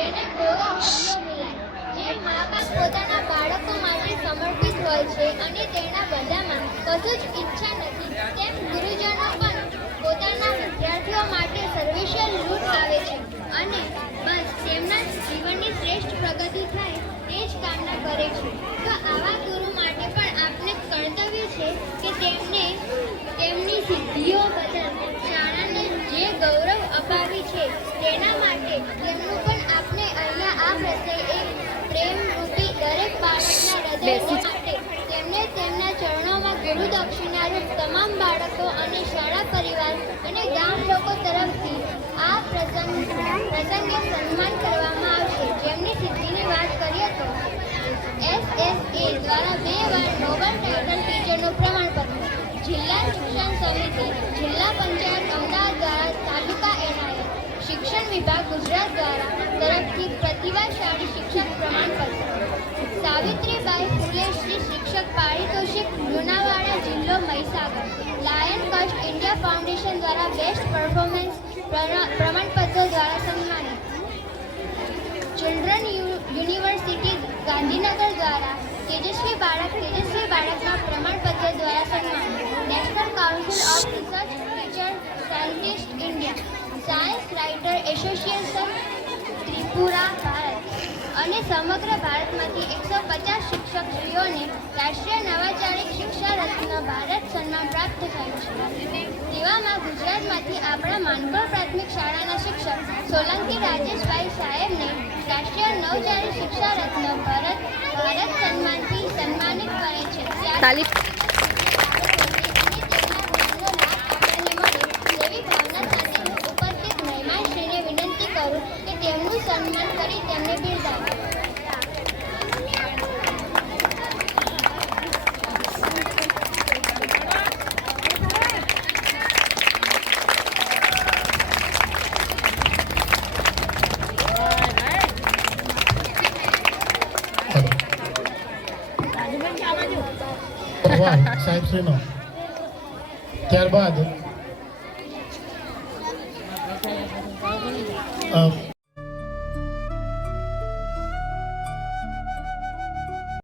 જેને ગૌરવ મિલાય. જે મા-બાપ પોતાના બાળકો માટે સમર્પિત હોય છે અને તેના બધામાં કશું જ ઈચ્છા નથી, તેમ ગુરુજનો પણ પોતાના વિદ્યાર્થીઓ માટે સર્વસ્વ લૂંટાવે છે અને બસ તેમના જીવનની શ્રેષ્ઠ પ્રગતિ થાય તે જ કામના કરે છે. તો આવા ગુરુ માટે પણ આપને કર્તવ્ય છે કે તેમને તેમની સિદ્ધિઓ બદલ શાળાને જે ગૌરવ અપાવી છે તેના માટે તેમનું પણ આપણે અહીંયા આ પ્રત્યે એક પ્રેમરૂપી દરેક બાળકના હૃદય માટે તેમને તેમના ચરણોમાં ગુરુ દક્ષિણા રૂપ તમામ બાળકો અને શાળા પરિવાર અને ગામ લોકો તરફથી આ પ્રસંગે સન્માન કરવામાં આવશે. જેમની સિદ્ધિની વાત કરીએ તો SSA દ્વારા 2 વાર નોબલ ટાઇટલ ટીચરનું પ્રમાણપત્ર, જિલ્લા શિક્ષણ સમિતિ, જિલ્લા પંચાયત અમદાવાદ દ્વારા તાલુકા એનઆઈએ, શિક્ષણ વિભાગ ગુજરાત દ્વારા તરફથી પ્રતિભાશાળી શિક્ષક પ્રમાણપત્ર, સાવિત્રીબાઈ ફૂલે શ્રી શિક્ષક પારિતોષિક લુણાવાડા જિલ્લો Mahisagar, lion trust India foundation દ્વારા બેસ્ટ પરફોર્મન્સ પ્રમાણપત્ર દ્વારા સન્માનિત, ચિલ્ડ્રન યુનિવર્સિટી ગાંધીનગર દ્વારા તેજસ્વી બાળકના પ્રમાણપત્ર દ્વારા સન્માનિત, national council of research teacher scientist India, science writer association Tripura Bharat અને સમગ્ર ભારતમાંથી 150 શિક્ષકશ્રીઓને રાષ્ટ્રીય નવાચારિક શિક્ષા રત્ન ભારત સન્માન પ્રાપ્ત થયું છે. તેવામાં ગુજરાતમાંથી આપણા માનકોર પ્રાથમિક શાળાના શિક્ષક સોલંકી રાજેશભાઈ સાહેબને રાષ્ટ્રીય નવચારિક શિક્ષા રત્ન ભારત સન્માનથી સન્માનિત કરે છે. કે તેમનું સન્માન કરી તેમને બિરદાવે. સાહેબ શ્રીનો ત્યારબાદ